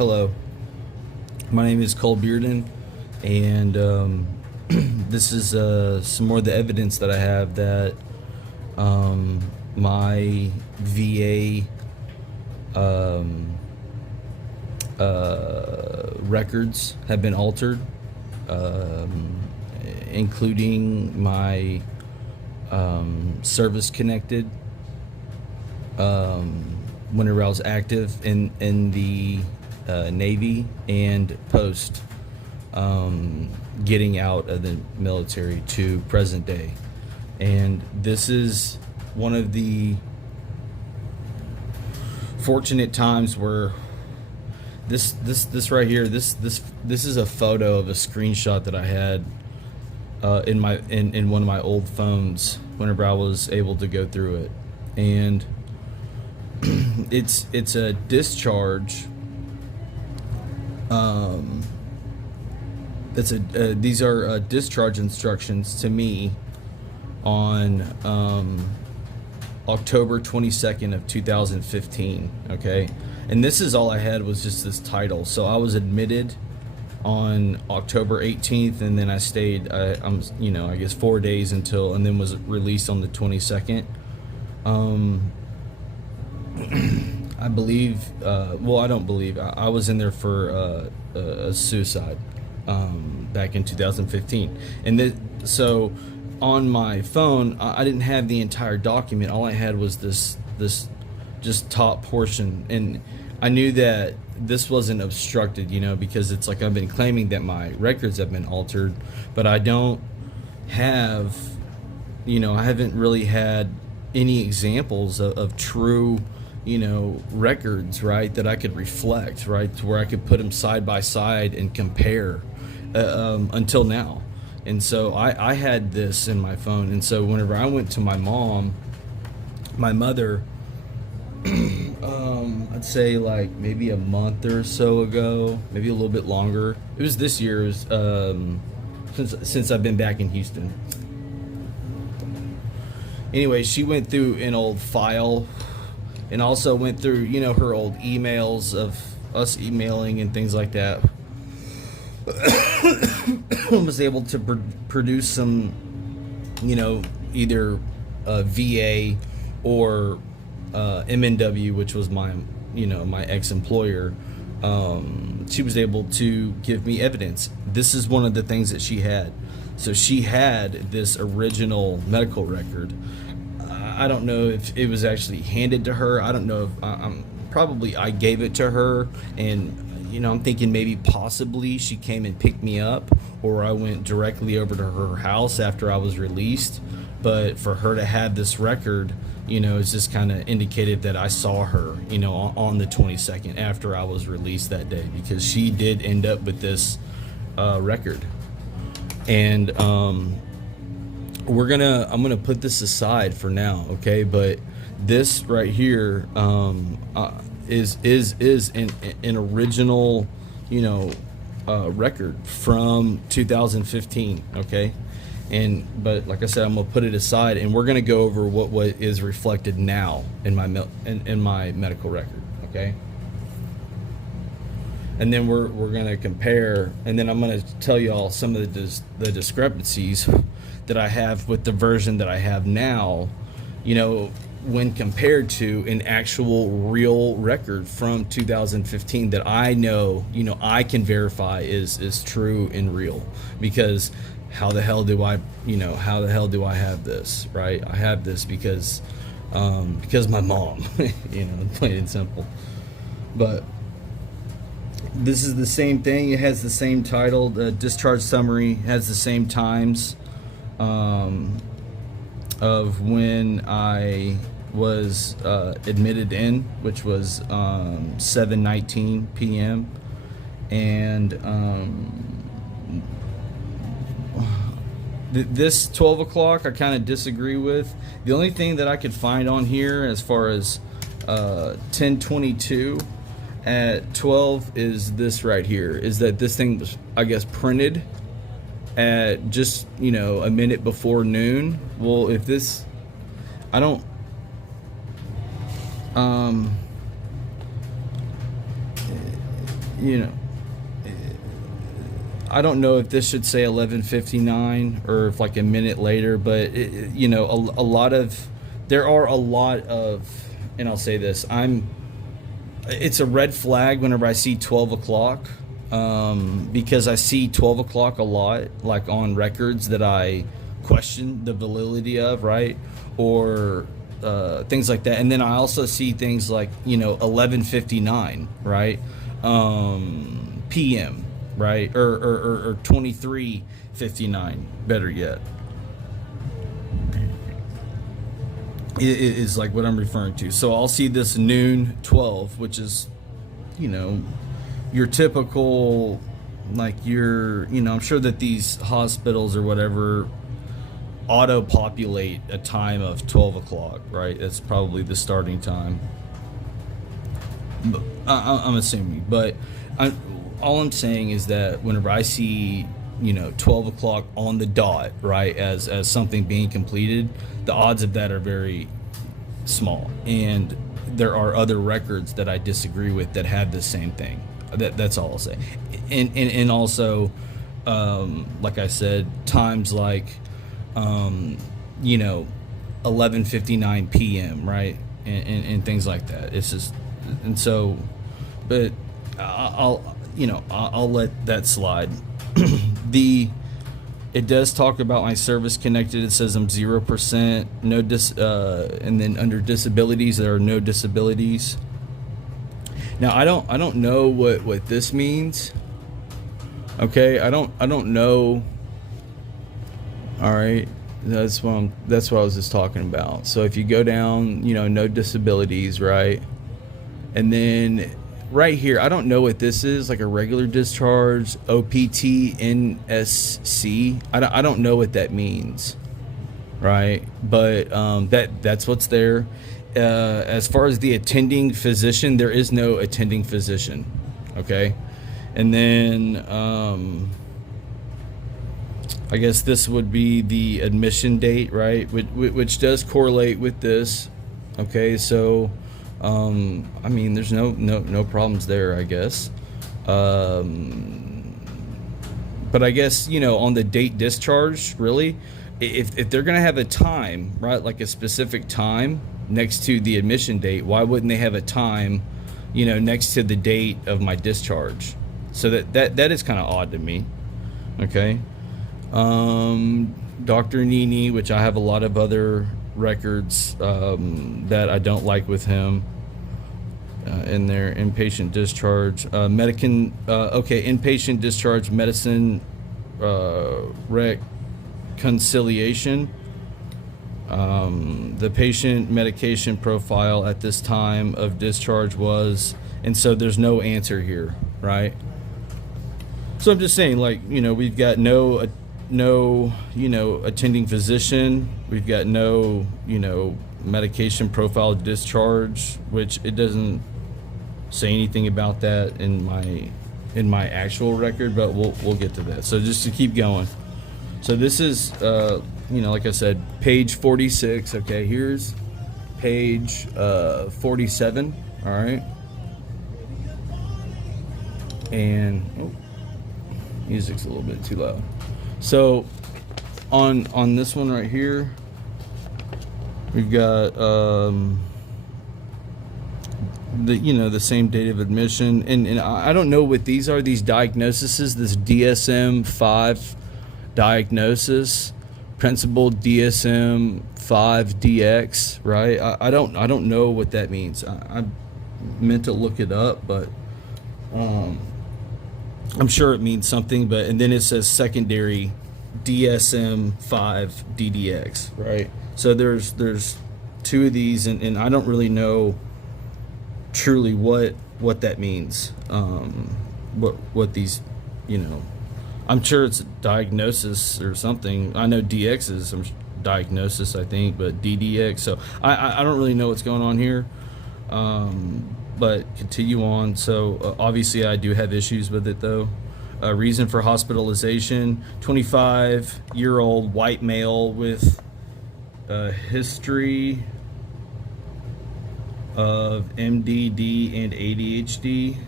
Hello, my name is Cole Bearden, and this is some more of the evidence that I have that my VA records have been altered, including my service connected whenever I was active in the Navy and post getting out of the military to present day. And this is one of the fortunate times where this right here, this is a photo of a screenshot that I had in one of my old phones whenever I was able to go through it. And it's a discharge. These are discharge instructions to me on October 22nd of 2015. Okay, and this is all I had was just this title. So I was admitted on October 18th, and then I stayed. I guess 4 days until, and then was released on the 22nd. I believe, I don't believe, I was in there for a suicide back in 2015. And so on my phone, I didn't have the entire document. All I had was this just top portion. And I knew that this wasn't obstructed, because it's like I've been claiming that my records have been altered, but I don't have, I haven't really had any examples of true records, right, that I could reflect, right, to where I could put them side by side and compare until now. And so I had this in my phone. And so whenever I went to my mother, I'd say like maybe a month or so ago, maybe a little bit longer. It was this year, since I've been back in Houston. Anyway, she went through an old file and also went through, her old emails of us emailing and things like that. Was able to produce some, either VA or MNW, which was my, my ex-employer. She was able to give me evidence. This is one of the things that she had. So she had this original medical record. I don't know if it was actually handed to her. I don't know if I gave it to her, and I'm thinking maybe possibly she came and picked me up, or I went directly over to her house after I was released. But for her to have this record, it's just kind of indicated that I saw her, on the 22nd after I was released that day, because she did end up with this record. And I'm gonna put this aside for now, okay? But this right here is an original, record from 2015, okay? But like I said, I'm gonna put it aside, and we're gonna go over what is reflected now in my medical record, okay? And then we're gonna compare, and then I'm gonna tell you all some of the discrepancies that I have with the version that I have now, when compared to an actual real record from 2015 that I know, I can verify is true and real. Because how the hell do I have this, right? I have this because my mom, plain and simple. But this is the same thing. It has the same title. The discharge summary has the same times of when I was admitted in, which was 7:19 p.m. And this 12 o'clock I kind of disagree with. The only thing that I could find on here as far as 10:22 at 12 is this right here, is that this thing was, I guess, printed at just, a minute before noon. Well, if this, I don't, you know, I don't know if this should say 11:59 or if like a minute later, but you know, a lot of, there are a lot of, and I'll say this, it's a red flag whenever I see 12 o'clock, because I see 12 o'clock a lot, like on records that I question the validity of, right? Or things like that. And then I also see things like, you know, 11:59, right? PM, right? Or 23:59, better yet. It is like what I'm referring to. So I'll see this noon 12, which is, you know, your typical, like your, you know, I'm sure that these hospitals or whatever auto populate a time of 12 o'clock, right? That's probably the starting time. But I'm assuming, but all I'm saying is that whenever I see, you know, 12 o'clock on the dot, right, as something being completed, the odds of that are very small. And there are other records that I disagree with that have the same thing. That's all I'll say. And also, like I said, times like, you know, 11:59 p.m., right, and things like that. It's just, and so, but I'll let that slide. It does talk about my service connected. It says I'm 0%, and then under disabilities there are no disabilities. Now I don't know what this means. Okay, I don't know. All right, that's what I was just talking about. So if you go down, you know, no disabilities, right, and then right here, I don't know what this is, like a regular discharge, OPT, NSC. I don't know what that means, right? But that's what's there. As far as the attending physician, there is no attending physician, okay? And then I guess this would be the admission date, right? Which does correlate with this, okay? So I mean, there's no problems there, I guess. But I guess, you know, on the date discharge, really, if they're gonna have a time, right, like a specific time next to the admission date, why wouldn't they have a time, you know, next to the date of my discharge? So that is kind of odd to me. Okay. Dr. Nini, which I have a lot of other records that I don't like with him in their inpatient discharge, inpatient discharge medicine reconciliation. The patient medication profile at this time of discharge was, and so there's no answer here, right? So I'm just saying, like, you know, we've got no, you know, attending physician. We've got no, you know, medication profile discharge, which it doesn't say anything about that in my actual record, but we'll get to that. So just to keep going. So this is, you know, like I said, page 46. Okay, here's page 47. All right. And music's a little bit too loud. So on this one right here, we've got the same date of admission, and I don't know what these are, these diagnoses, this DSM-5 diagnosis, principal DSM-5 DX, right? I don't know what that means. I meant to look it up, but I'm sure it means something. But and then it says secondary DSM-5 DDX, right? So there's two of these, and I don't really know truly what that means. What these, you know, I'm sure it's a diagnosis or something. I know DX is some diagnosis, I think, but DDX. So I don't really know what's going on here. But continue on. So obviously I do have issues with it though. Reason for hospitalization: 25-year-old white male with a history of MDD and ADHD.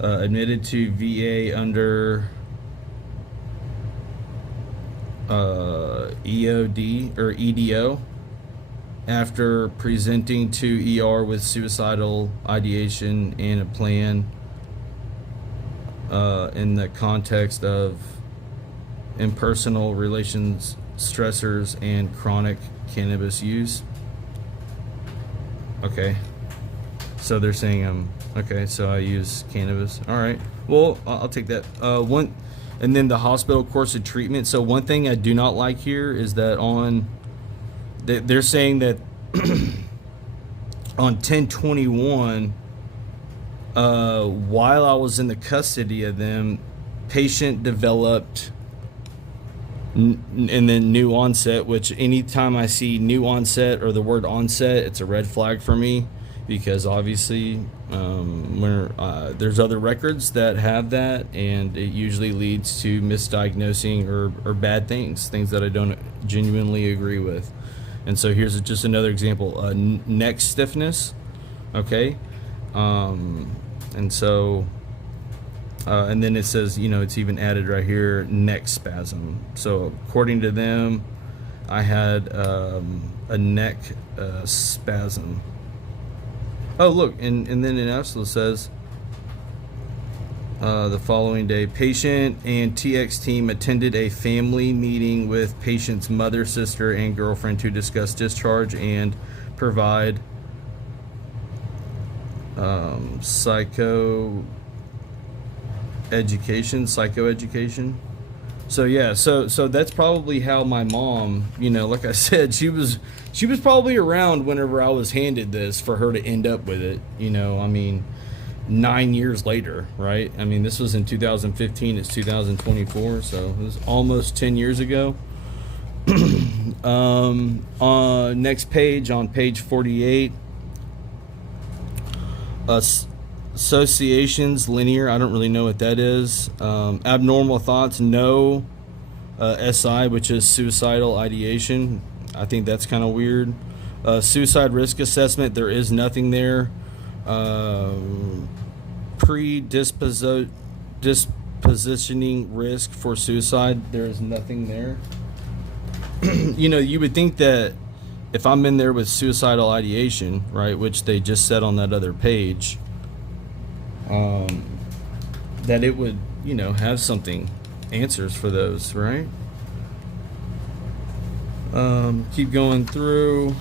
Admitted to VA under EOD or EDO after presenting to ER with suicidal ideation and a plan in the context of impersonal relations stressors and chronic cannabis use. Okay, so they're saying okay, so I use cannabis. All right, well, I'll take that. One, and then the hospital course of treatment. So one thing I do not like here is that they're saying that on 10/21, while I was in the custody of them, patient developed and then new onset, which anytime I see new onset or the word onset, it's a red flag for me, because obviously there's other records that have that, and it usually leads to misdiagnosing or bad things that I don't genuinely agree with. And so here's just another example. Neck stiffness. Okay. And so and then it says, it's even added right here, neck spasm. So according to them, I had a neck spasm. Oh, look, and then it also says the following day, patient and TX team attended a family meeting with patient's mother, sister, and girlfriend to discuss discharge and provide psychoeducation. So yeah, so that's probably how my mom, like I said, she was probably around whenever I was handed this for her to end up with it. 9 years later, right? This was in 2015. It's 2024, so it was almost 10 years ago. Next page, on page 48. Associations, linear, I don't really know what that is. Abnormal thoughts, no. SI, which is suicidal ideation. I think that's kind of weird. Suicide risk assessment, there is nothing there. Predispositioning risk for suicide, there is nothing there. You would think that if I'm in there with suicidal ideation, right, which they just said on that other page, that it would, have something, answers for those, right? Keep going through.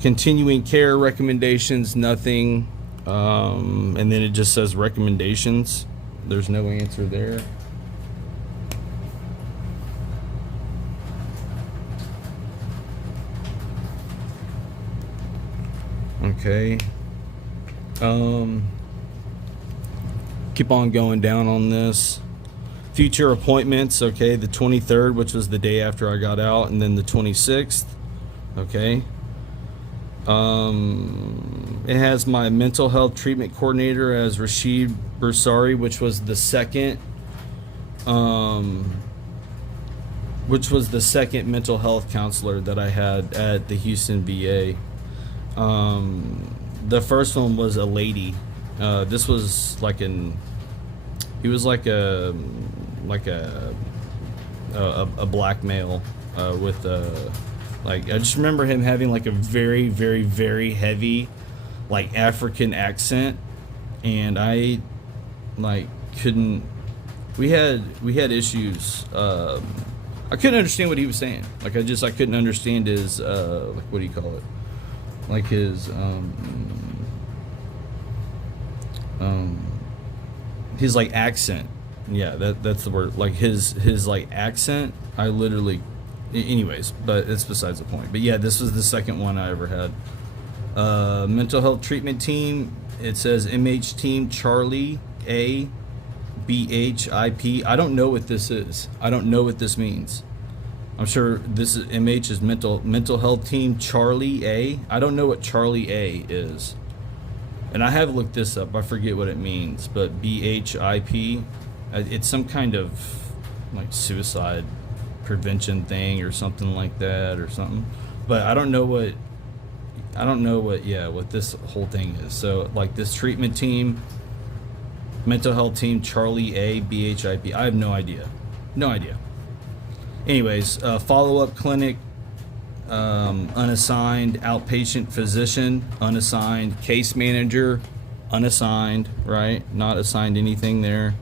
Continuing care recommendations, nothing. And then it just says recommendations. There's no answer there. Okay. Keep on going down on this. Future appointments, okay, the 23rd, which was the day after I got out, and then the 26th. Okay. It has my mental health treatment coordinator as Rashid Bursari, which was the second mental health counselor that I had at the Houston VA. The first one was a lady. This was he was like a black male with I just remember him having like a very, very, very heavy African accent, and I couldn't. We had issues. I couldn't understand what he was saying. I couldn't understand his what do you call it? His accent. Yeah, that's the word. His accent. I literally. Anyways, but it's besides the point. But yeah, this was the second one I ever had. Mental health treatment team. It says MH team Charlie A BHIP. I don't know what this is. I don't know what this means. I'm sure this is MH is mental health team Charlie A. I don't know what Charlie A is. And I have looked this up. I forget what it means, but BHIP, it's some kind of suicide prevention thing or something like that or something. But I don't know what what this whole thing is. So this treatment team, Mental health team Charlie A BHIP. I have no idea. No idea. Anyways, follow-up clinic, unassigned. Outpatient physician, unassigned. Case manager, unassigned, right? Not assigned anything there.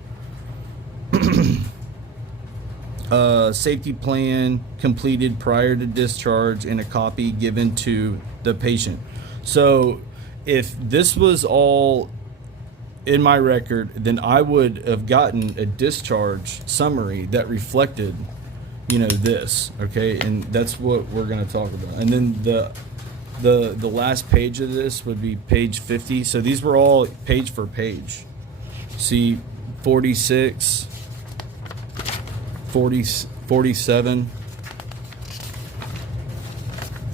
Safety plan completed prior to discharge and a copy given to the patient. So if this was all in my record, then I would have gotten a discharge summary that reflected, this, okay? And that's what we're going to talk about. And then the last page of this would be page 50. So these were all page for page. See, 46, 40, 47,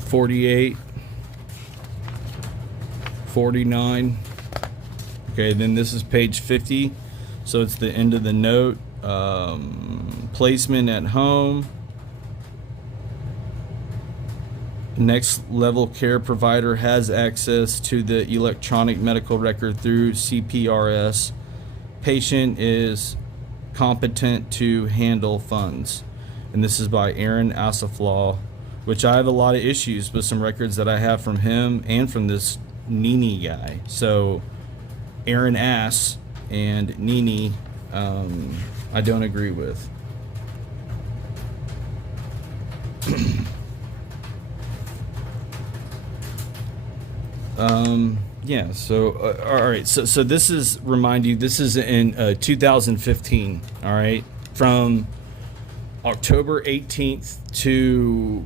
48, 49. Okay, then this is page 50. So it's the end of the note. Placement at home. Next level care provider has access to the electronic medical record through CPRS. Patient is competent to handle funds. And this is by Aaron Asaflaw, which I have a lot of issues with some records that I have from him and from this Nini guy. So Aaron Ass and Nini, I don't agree with. Yeah, so all right, so this is, remind you, this is in 2015, all right, from October 18th to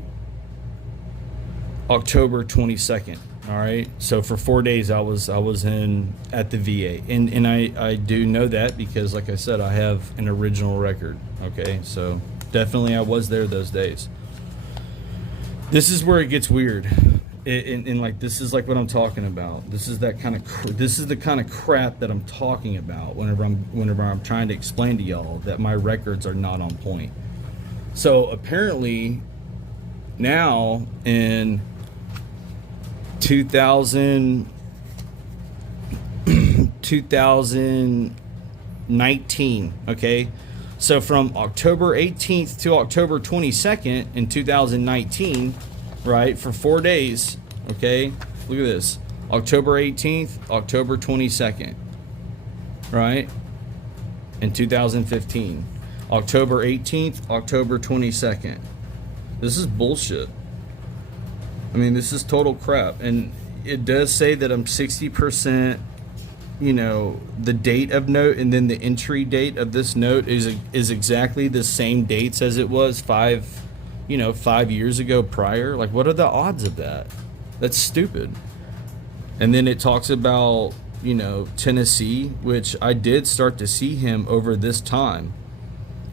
October 22nd. All right, so for 4 days I was in at the VA, and I do know that because, like I said, I have an original record. Okay, so definitely I was there those days. This is where it gets weird, and like this is like what I'm talking about. This is that kind of this is the kind of crap that I'm talking about whenever I'm trying to explain to y'all that my records are not on point. So apparently now in 2019, okay, so from October 18th to October 22nd in 2019, right, for 4 days, okay, look at this, October 18th, October 22nd, right, in 2015, October 18th, October 22nd. This is bullshit. I mean, this is total crap. And it does say that I'm 60%, the date of note, and then the entry date of this note is exactly the same dates as it was 5 years ago prior. Like, what are the odds of that? That's stupid. And then it talks about, Tennessee, which I did start to see him over this time.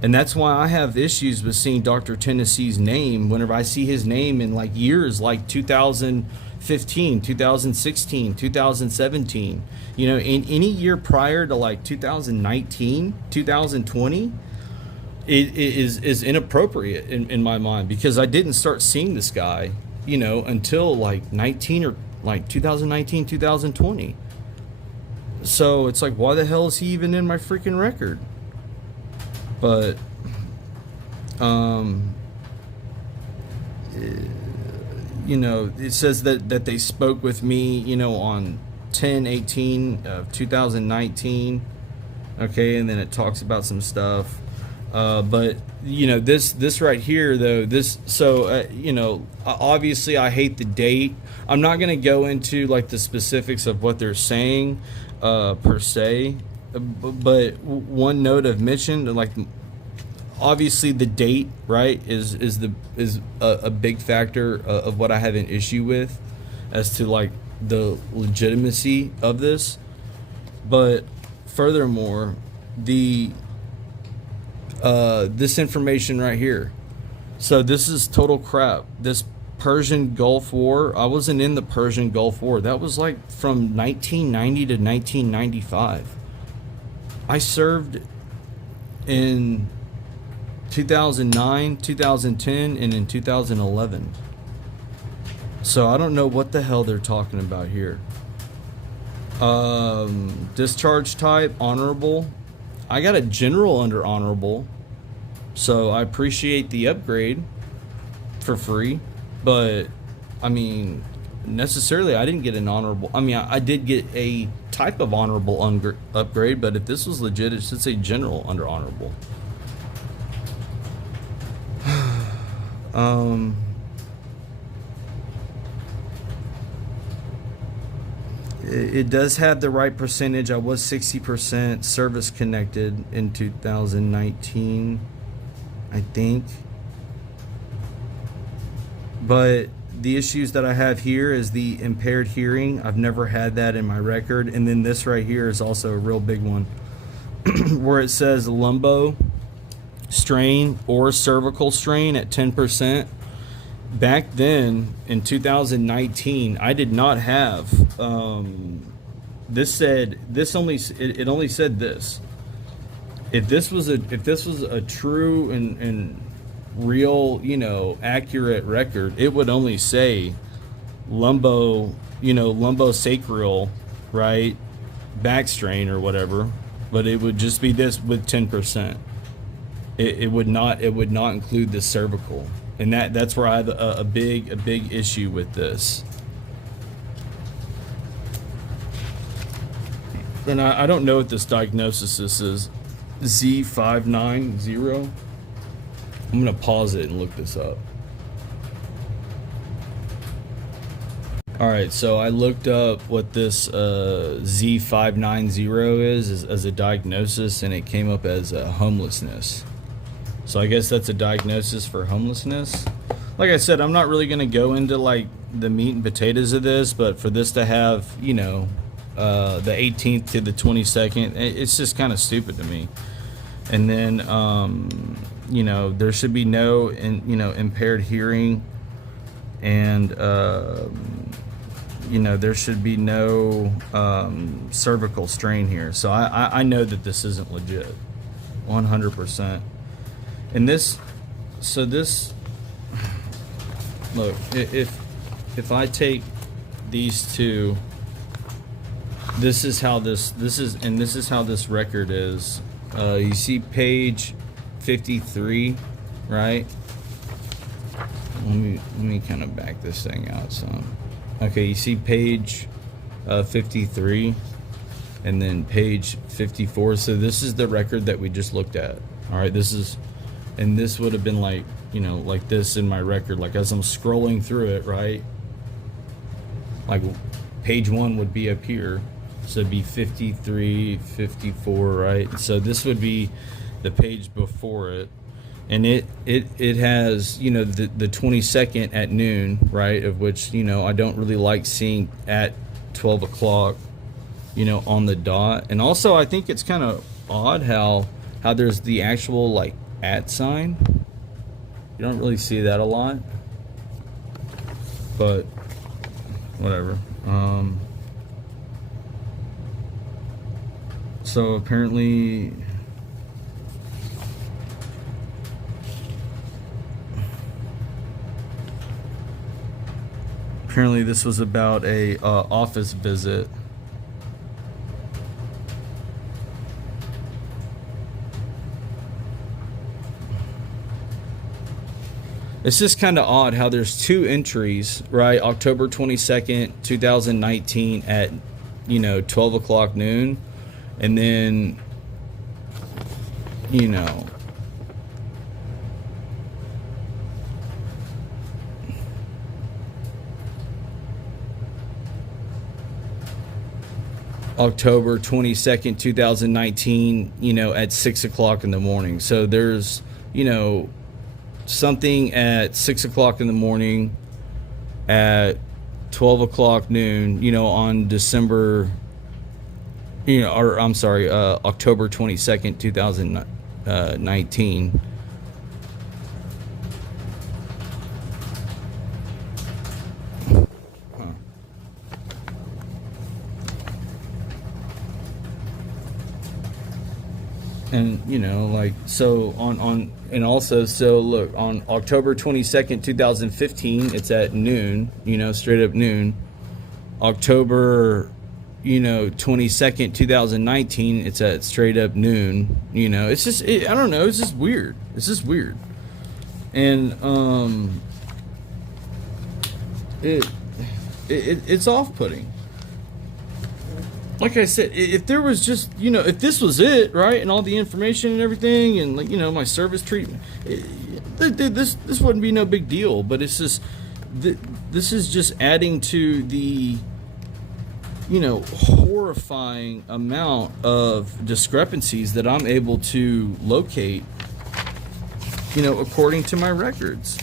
And that's why I have issues with seeing Dr. Tennessee's name whenever I see his name in like years like 2015, 2016, 2017. In any year prior to like 2019, 2020, it is inappropriate in my mind, because I didn't start seeing this guy, until like 19 or like 2019, 2020. So it's like, why the hell is he even in my freaking record? But, it says that they spoke with me, on 10/18 of 2019. Okay, and then it talks about some stuff. But, this right here, though, obviously I hate the date. I'm not going to go into, like, the specifics of what they're saying, per se. But one note of mention, like, obviously the date, right, is a big factor of what I have an issue with as to like the legitimacy of this. But furthermore, this information right here. So this is total crap. This Persian Gulf War, I wasn't in the Persian Gulf War. That was like from 1990 to 1995. I served in 2009, 2010, and in 2011. So I don't know what the hell they're talking about here. Discharge type, honorable. I got a general under honorable, so I appreciate the upgrade for free. But I mean, necessarily, I didn't get an honorable. I mean, I did get a type of honorable upgrade, but if this was legit, it should say general under honorable. It does have the right percentage. I was 60% service connected in 2019, I think. But the issues that I have here is the impaired hearing. I've never had that in my record. And then this right here is also a real big one where it says lumbo strain or cervical strain at 10%. Back then in 2019, I did not have this said this only it only said this. If this was a true and real, accurate record, it would only say lumbosacral, right, back strain or whatever, but it would just be this with 10%. It would not include the cervical. And that's where I have a big issue with this. And I don't know what this diagnosis is. Z590. I'm gonna pause it and look this up. All right, so I looked up what this Z590 is as a diagnosis, and it came up as homelessness. So I guess that's a diagnosis for homelessness. Like I said, I'm not really going to go into like the meat and potatoes of this, but for this to have, the 18th to the 22nd, it's just kind of stupid to me. And then, there should be no, impaired hearing, and, there should be no cervical strain here. So I know that this isn't legit, 100%. And this, look, if I take these two, this is how this is how this record is. You see page 53, right? Let me kind of back this thing out some. Okay, you see page 53, and then page 54. So this is the record that we just looked at. All right, and this would have been like, like this in my record, like as I'm scrolling through it, right? Like page 1 would be up here. So it'd be 53, 54, right? So this would be the page before it. And it has, the 22nd at noon, right? Of which, I don't really like seeing at 12 o'clock, on the dot. And also I think it's kind of odd how there's the actual like @ sign. You don't really see that a lot, but whatever. So apparently this was about a office visit. It's just kind of odd how there's 2 entries, right? October 22nd, 2019 at, 12 o'clock noon. And then, October 22nd, 2019, at 6 o'clock in the morning. So there's, something at 6 o'clock in the morning, at 12 o'clock noon, on December, October 22nd, 2019. And so on and also, so look, on October 22nd, 2015, it's at noon, straight up noon. October 22nd, 2019, it's at straight up noon. It's just, I don't know, it's just weird. And it's off-putting. Like I said, if there was just, if this was it, right, and all the information and everything, and my service treatment, this wouldn't be no big deal. But it's just, this is just adding to the horrifying amount of discrepancies that I'm able to locate, according to my records.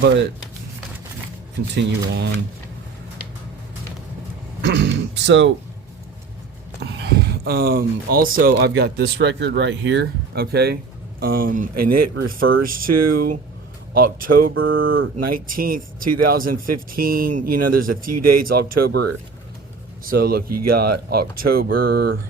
But continue on. So also I've got this record right here, okay, and it refers to October 19th, 2015. There's a few dates, October. So look, you got October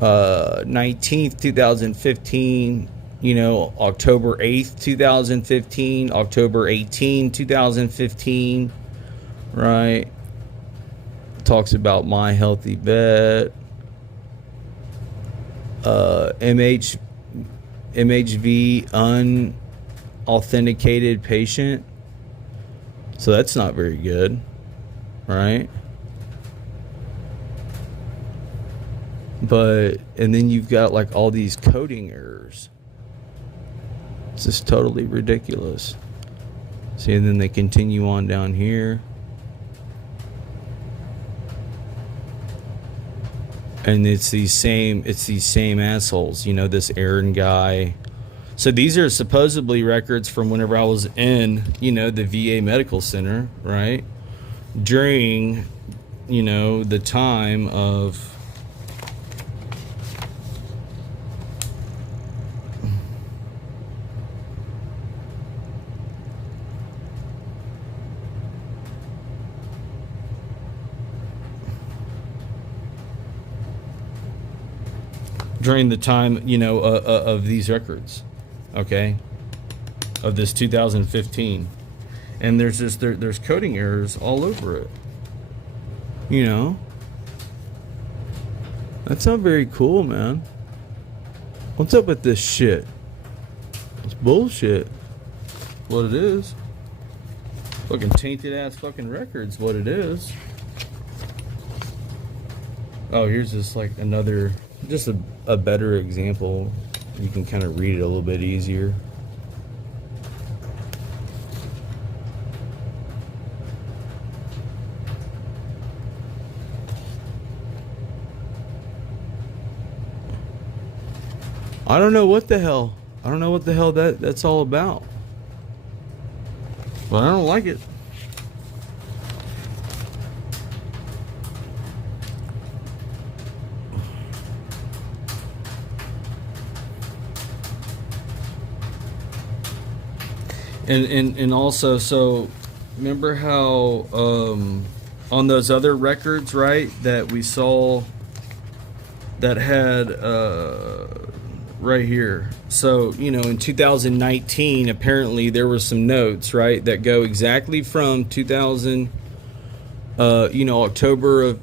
19th, 2015, October 8th, 2015, October 18th, 2015, right? Talks about My Healthy Vet, MHV unauthenticated patient. So that's not very good, right? And then you've got like all these coding errors. It's just totally ridiculous. See, and then they continue on down here. And it's these same assholes, this Aaron guy. So these are supposedly records from whenever I was in, the VA medical center, right? During, the time of of these records, okay, of this 2015, and there's coding errors all over it. That's not very cool, man. What's up with this shit? It's bullshit. What it is. Fucking tainted ass fucking records. What it is. Oh, here's just like another. Just a better example. You can kind of read it a little bit easier. I don't know what the hell that's all about. But I don't like it. And also, so remember how on those other records, right, that we saw that had right here. So, in 2019, apparently there were some notes, right, that go exactly from 2000, October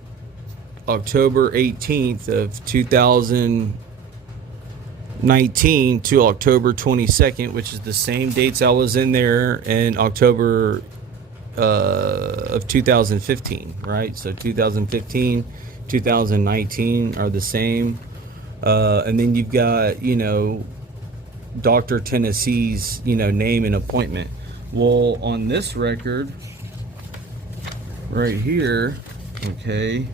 18th of 2019 to October 22nd, which is the same dates I was in there in October of 2015, right? So 2015, 2019 are the same. And then you've got, Dr. Tennessee's, name and appointment. Well, on this record right here, okay,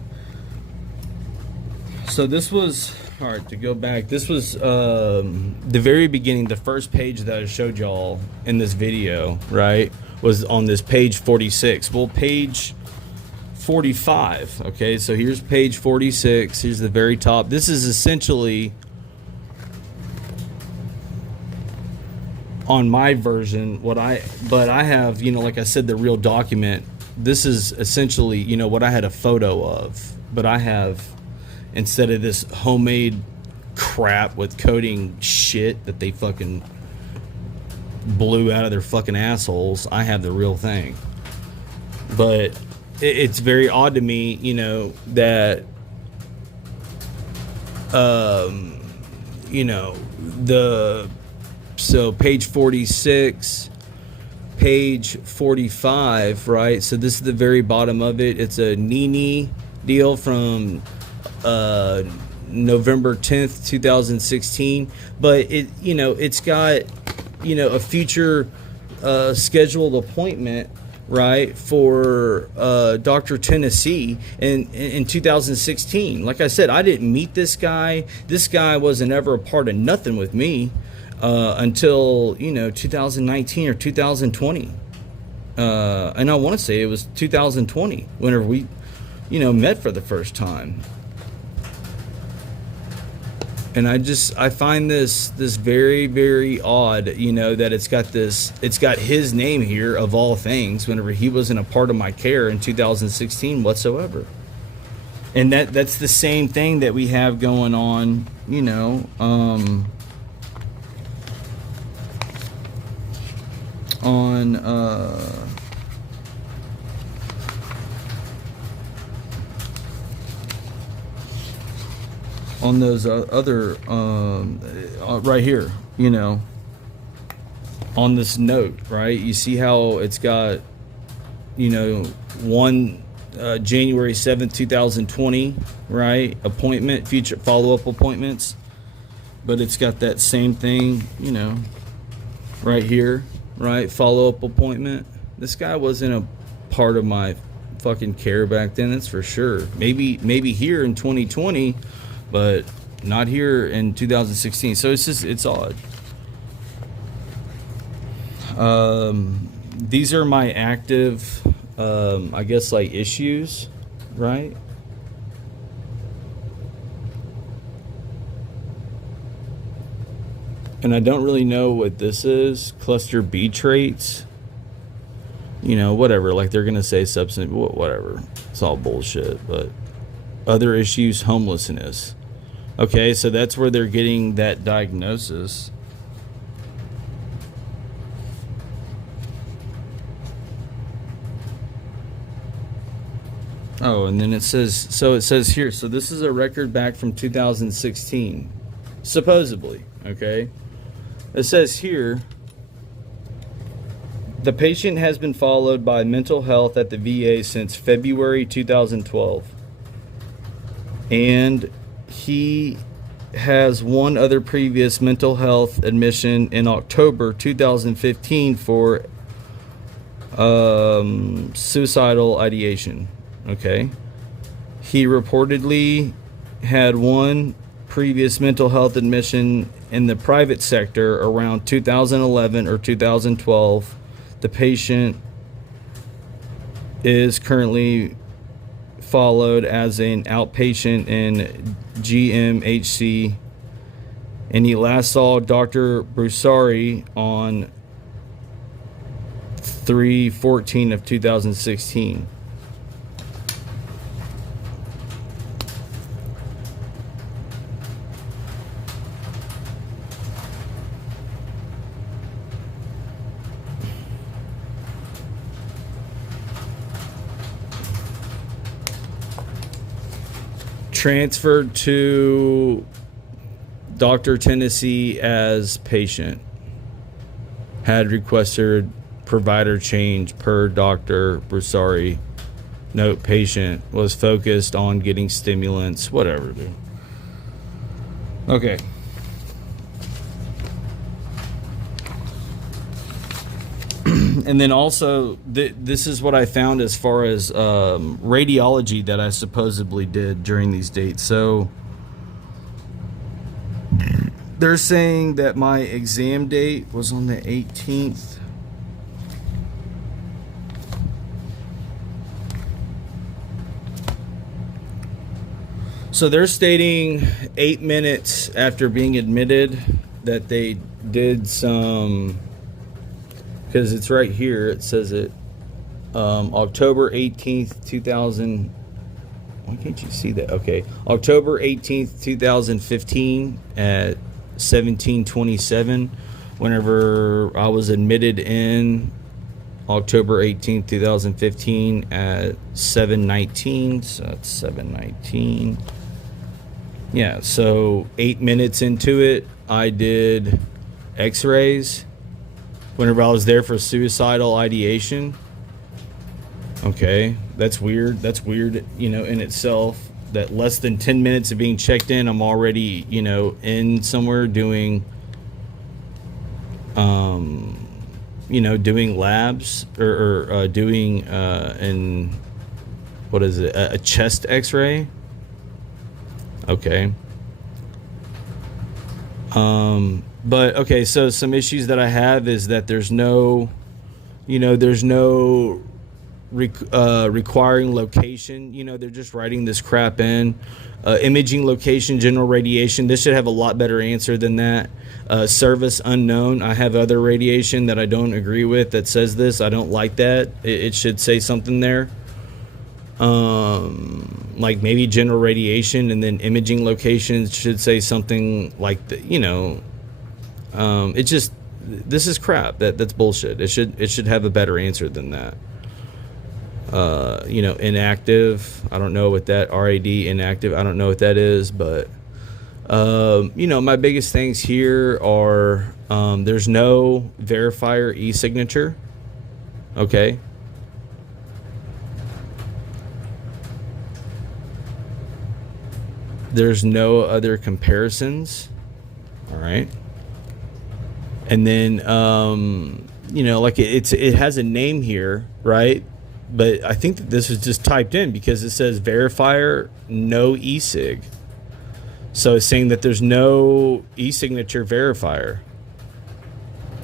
so this was, all right, to go back, this was the very beginning, the first page that I showed y'all in this video, right, was on this page 46. Well, page 45, okay, so here's page 46, here's the very top. This is essentially, on my version, but I have, like I said, the real document. This is essentially, what I had a photo of, but I have, instead of this homemade crap with coding shit that they fucking blew out of their fucking assholes, I have the real thing. But it's very odd to me, that the so page 46, page 45, right? So this is the very bottom of it. It's a Nini deal from November 10th, 2016, but it's got a future scheduled appointment, right, for Dr. Tennessee in 2016. Like I said, I didn't meet this guy. This guy wasn't ever a part of nothing with me until 2019 or 2020, and I want to say it was 2020 whenever we met for the first time. And I find this very, very odd, that it's got his name here of all things, whenever he wasn't a part of my care in 2016 whatsoever. And that's the same thing that we have going on, on those other right here, on this note, right? You see how it's got one January 7th 2020, right, appointment, future follow-up appointments, but it's got that same thing right here, right, follow-up appointment. This guy wasn't a part of my fucking care back then, that's for sure. Maybe here in 2020, but not here in 2016. So it's odd. These are my active, I guess, like, issues, right? And I don't really know what this is. Cluster B traits. Whatever. Like, they're going to say substance, whatever. It's all bullshit. But other issues, homelessness. Okay, so that's where they're getting that diagnosis. Oh, and then it says here, so this is a record back from 2016, supposedly, okay? It says here, the patient has been followed by mental health at the VA since February 2012. And he has one other previous mental health admission in October 2015 for suicidal ideation. Okay. He reportedly had one previous mental health admission in the private sector around 2011 or 2012. The patient is currently followed as an outpatient in GMHC, and he last saw Dr. Broussari on 3/14 of 2016. Transferred to Dr. Tennessee as patient. Had requested provider change per Dr. Broussari. Note, patient was focused on getting stimulants. Whatever, dude. Okay. And then also, this is what I found as far as radiology that I supposedly did during these dates. So they're saying that my exam date was on the 18th. So they're stating 8 minutes after being admitted that they did some... Because it's right here, it says it, October 18th, 2000, why can't you see that? Okay, October 18th, 2015 at 17:27, whenever I was admitted in October 18th, 2015 at 7:19. So that's 7:19. Yeah, so 8 minutes into it, I did x-rays whenever I was there for suicidal ideation. Okay, that's weird. That's weird, in itself. That less than 10 minutes of being checked in, I'm already, in somewhere doing, doing labs or doing, what is it, a chest x-ray. Okay. But okay, so some issues that I have is that there's no requiring location. They're just writing this crap in. Imaging location, general radiation. This should have a lot better answer than that. Service unknown. I have other radiation that I don't agree with that says this. I don't like that. It should say something there. Like maybe general radiation, and then imaging locations should say something like it just, this is crap. That's bullshit. It should have a better answer than that. Inactive. I don't know what that RAD inactive. I don't know what that is, but my biggest things here are there's no verifier e-signature. Okay. There's no other comparisons. All right. And then, like it has a name here, right? But I think that this was just typed in because it says verifier, no e-sig. So it's saying that there's no e-signature verifier.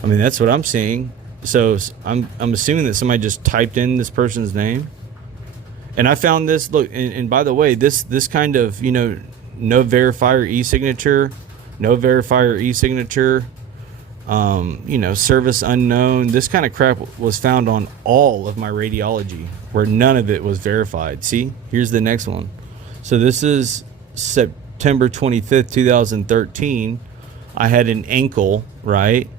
I mean, that's what I'm seeing. So I'm assuming that somebody just typed in this person's name. And I found this, look, and by the way, this kind of, no verifier e-signature, service unknown. This kind of crap was found on all of my radiology where none of it was verified. See, here's the next one. So this is September 25th, 2013. I had an ankle, right?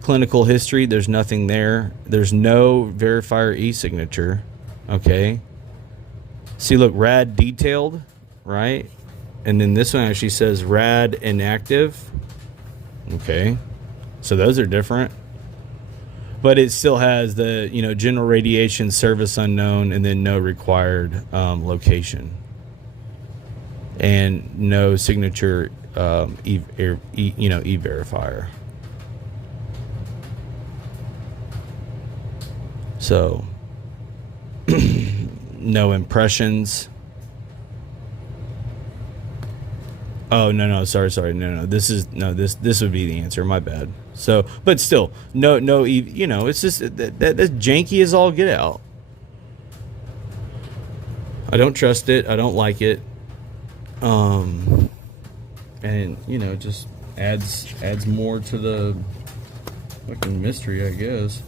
Clinical history, there's nothing there. There's no verifier e-signature. Okay. See, look, rad detailed, right? And then this one actually says rad inactive. Okay. So those are different. But it still has the, general radiation, service unknown, and then no required location. And no signature e-verifier. So no impressions. Oh, no, sorry. No. This would be the answer. My bad. So, but still, no, it's just that's janky as all get out. I don't trust it. I don't like it. And just adds more to the fucking mystery, I guess.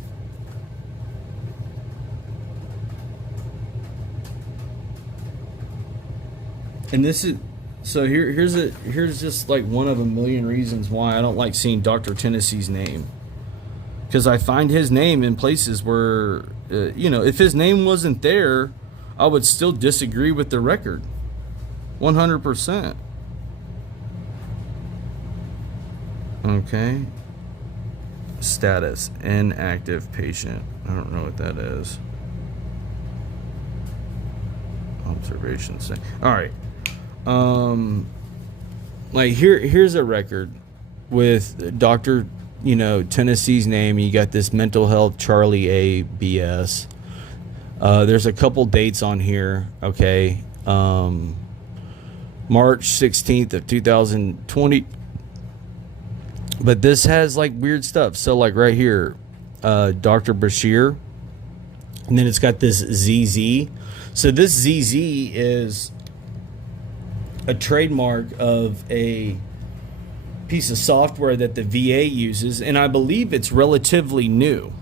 And this is. So here's just like one of a million reasons why I don't like seeing Dr. Tennessee's name, because I find his name in places where if his name wasn't there, I would still disagree with the record 100%. Okay, status inactive patient. I don't know what that is. Observations. All right. Like here's a record with Dr. Tennessee's name. You got this mental health Charlie A BS. There's a couple dates on here. Okay. March 16th of 2020. But this has like weird stuff. So like right here, Dr. Bashir, and then it's got this ZZ. So this ZZ is a trademark of a piece of software that the VA uses, and I believe it's relatively new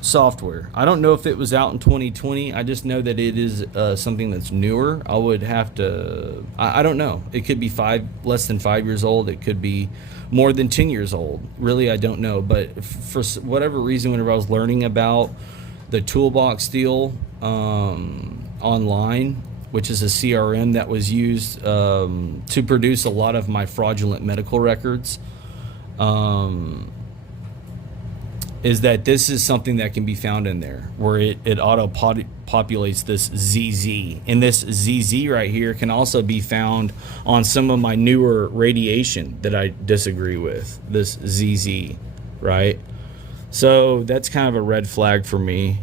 software. I don't know if it was out in 2020. I just know that it is something that's newer. I would have to, I don't know. It could be less than 5 years old. It could be more than 10 years old. Really, I don't know. But for whatever reason, whenever I was learning about the toolbox deal online, which is a CRM that was used to produce a lot of my fraudulent medical records, is that this is something that can be found in there, where it auto populates this ZZ. And this ZZ right here can also be found on some of my newer radiation that I disagree with, this ZZ, right? So that's kind of a red flag for me.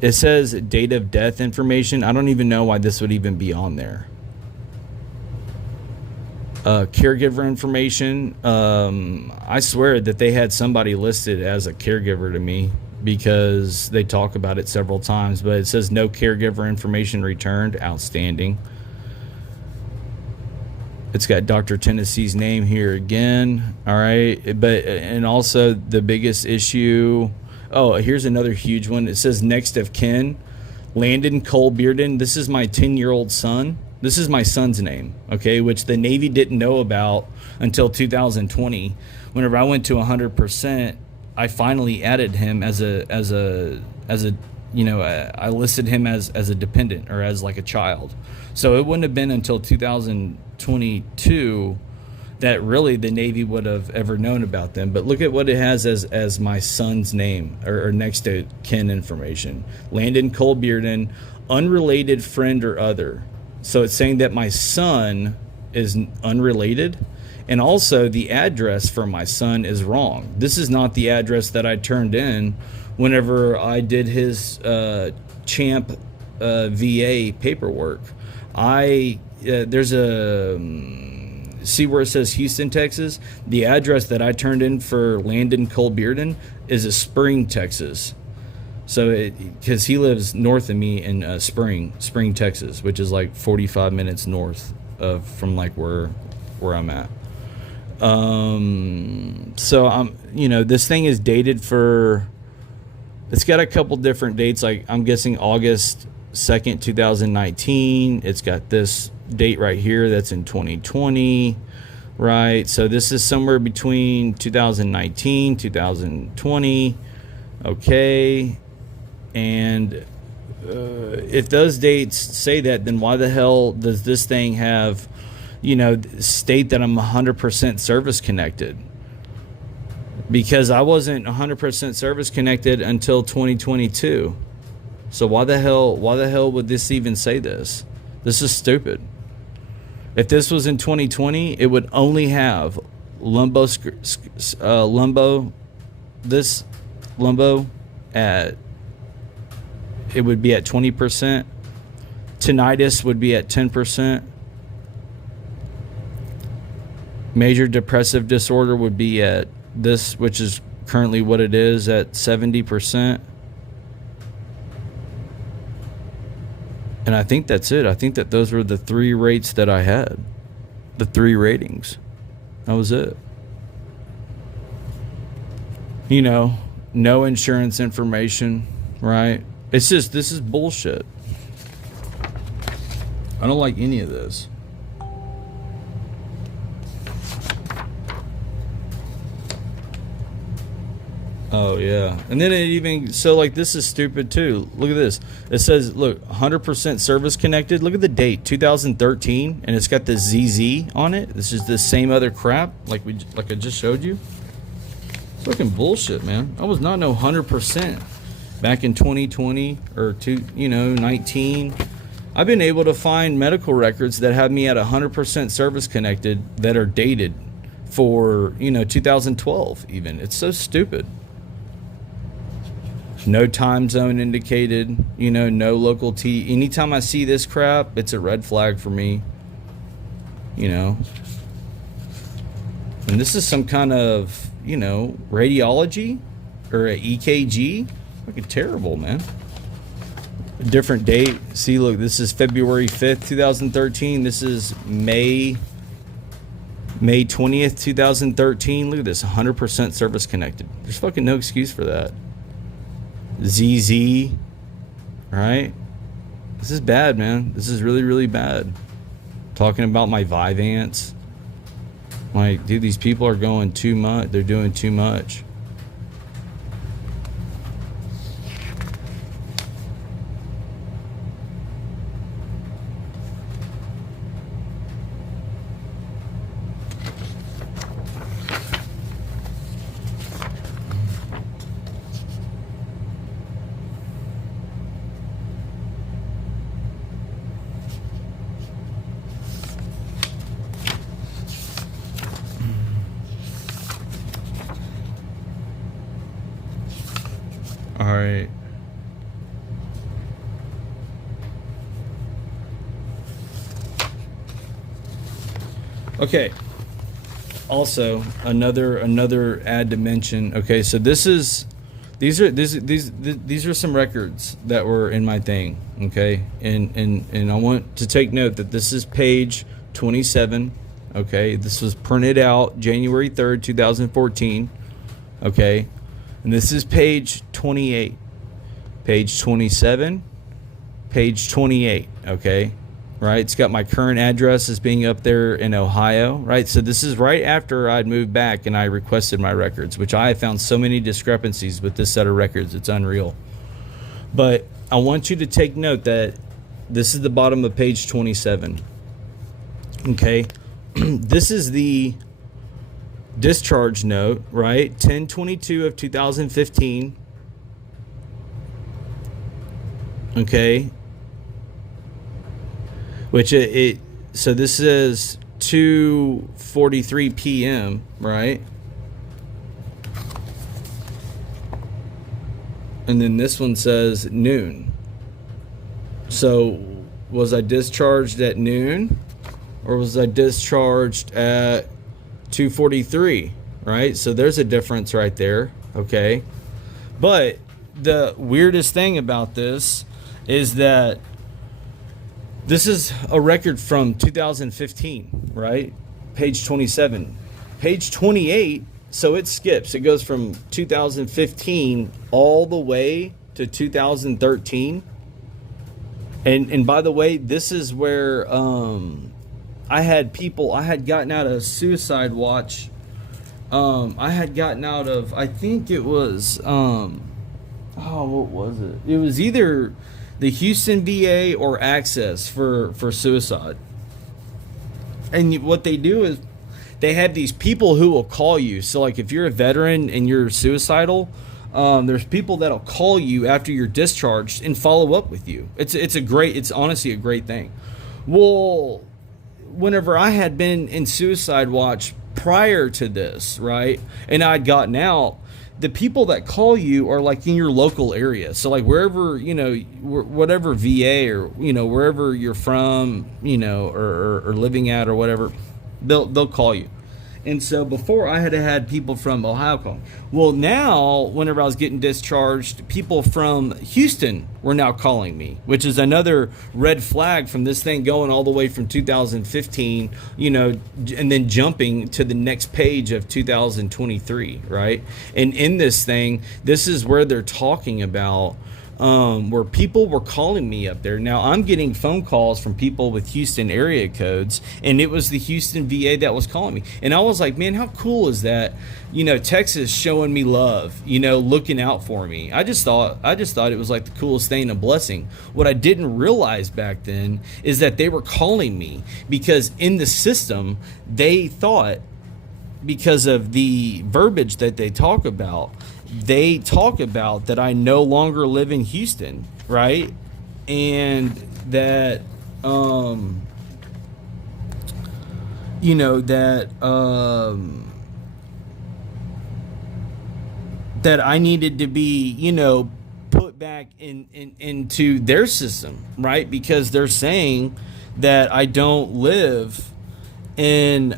It says date of death information. I don't even know why this would even be on there. Caregiver information. I swear that they had somebody listed as a caregiver to me, because they talk about it several times, but it says no caregiver information returned. Outstanding. It's got Dr. Tennessee's name here again. All right. And also the biggest issue. Oh, here's another huge one. It says next of kin, Landon Cole Bearden. This is my 10-year-old son. This is my son's name, okay, which the Navy didn't know about until 2020. Whenever I went to 100%, I finally added him as a I listed him as a dependent, or as like a child. So it wouldn't have been until 2022 that really the Navy would have ever known about them. But look at what it has as my son's name, or next to kin information. Landon Cole Bearden, unrelated friend or other. So it's saying that my son is unrelated, and also the address for my son is wrong. This is not the address that I turned in whenever I did his CHAMP VA paperwork. There's a see where it says Houston, Texas. The address that I turned in for Landon Cole Bearden is a Spring, Texas. So because he lives north of me in Spring, Texas, which is like 45 minutes north from like where I'm at. So this thing is dated for, it's got a couple different dates. Like I'm guessing August 2nd, 2019. It's got this date right here that's in 2020, right? So this is somewhere between 2019, 2020. Okay. And if those dates say that, then why the hell does this thing have, state that I'm 100% service connected? Because I wasn't 100% service connected until 2022. So why the hell would this even say this? This is stupid. If this was in 2020, it would only have lumbo at, it would be at 20%. Tinnitus would be at 10%. Major depressive disorder would be at this, which is currently what it is, at 70%. And I think that's it. I think that those were the 3 rates that I had. The 3 ratings. That was it. No insurance information, right? It's just, this is bullshit. I don't like any of this. Oh yeah. And then it even, so like this is stupid too. Look at this. It says, look, 100% service connected. Look at the date, 2013, and it's got the ZZ on it. This is the same other crap like I just showed you. Fucking bullshit, man. I was not no 100% back in 2020 or 19. I've been able to find medical records that have me at 100% service connected that are dated for 2012 even. It's so stupid. No time zone indicated, no local T. Anytime I see this crap, it's a red flag for me, And this is some kind of, radiology or a EKG. Fucking terrible, man. A different date. See, look, this is February 5th, 2013. This is May 20th, 2013. Look at this, 100% service connected. There's fucking no excuse for that. ZZ, right? This is bad, man. This is really, really bad. Talking about my Vyvanse. Like, dude, these people are going too much. They're doing too much. right. Okay. Also, another ad to mention. Okay, so these are some records that were in my thing. Okay, and I want to take note that this is page 27. Okay, this was printed out January 3rd, 2014. Okay, and this is page 28, page 27, page 28. Okay. Right, it's got my current address as being up there in Ohio, right? So this is right after I'd moved back and I requested my records, which I have found so many discrepancies with this set of records, it's unreal. But I want you to take note that this is the bottom of page 27. Okay, this is the discharge note, right? 10/22 of 2015. Okay. Which so this is 2:43 p.m., right? And then this one says noon. So was I discharged at noon or was I discharged at 2:43, right? So there's a difference right there, okay? But the weirdest thing about this is that this is a record from 2015, right? Page 27. Page 28, so it skips. It goes from 2015 all the way to 2013. And by the way, this is where I had gotten out of suicide watch. I had gotten out of, I think it was, what was it? It was either the Houston VA or Access for suicide. And what they do is they have these people who will call you. So like if you're a veteran and you're suicidal, there's people that'll call you after you're discharged and follow up with you. It's honestly a great thing. Well, whenever I had been in suicide watch prior to this, right, and I'd gotten out, the people that call you are like in your local area. So like wherever, whatever VA or, wherever you're from, or living at or whatever, they'll call you. And so before I had people from Ohio call. Well, now whenever I was getting discharged, people from Houston were now calling me, which is another red flag from this thing going all the way from 2015, and then jumping to the next page of 2023, right? And in this thing, this is where they're talking about where people were calling me up there. Now I'm getting phone calls from people with Houston area codes, and it was the Houston VA that was calling me. And I was like, man, how cool is that? Texas showing me love, looking out for me. I just thought it was like the coolest thing, a blessing. What I didn't realize back then is that they were calling me because in the system, they thought, because of the verbiage that they talk about that I no longer live in Houston, right? And that, that I needed to be, put back into their system, right? Because they're saying that I don't live in,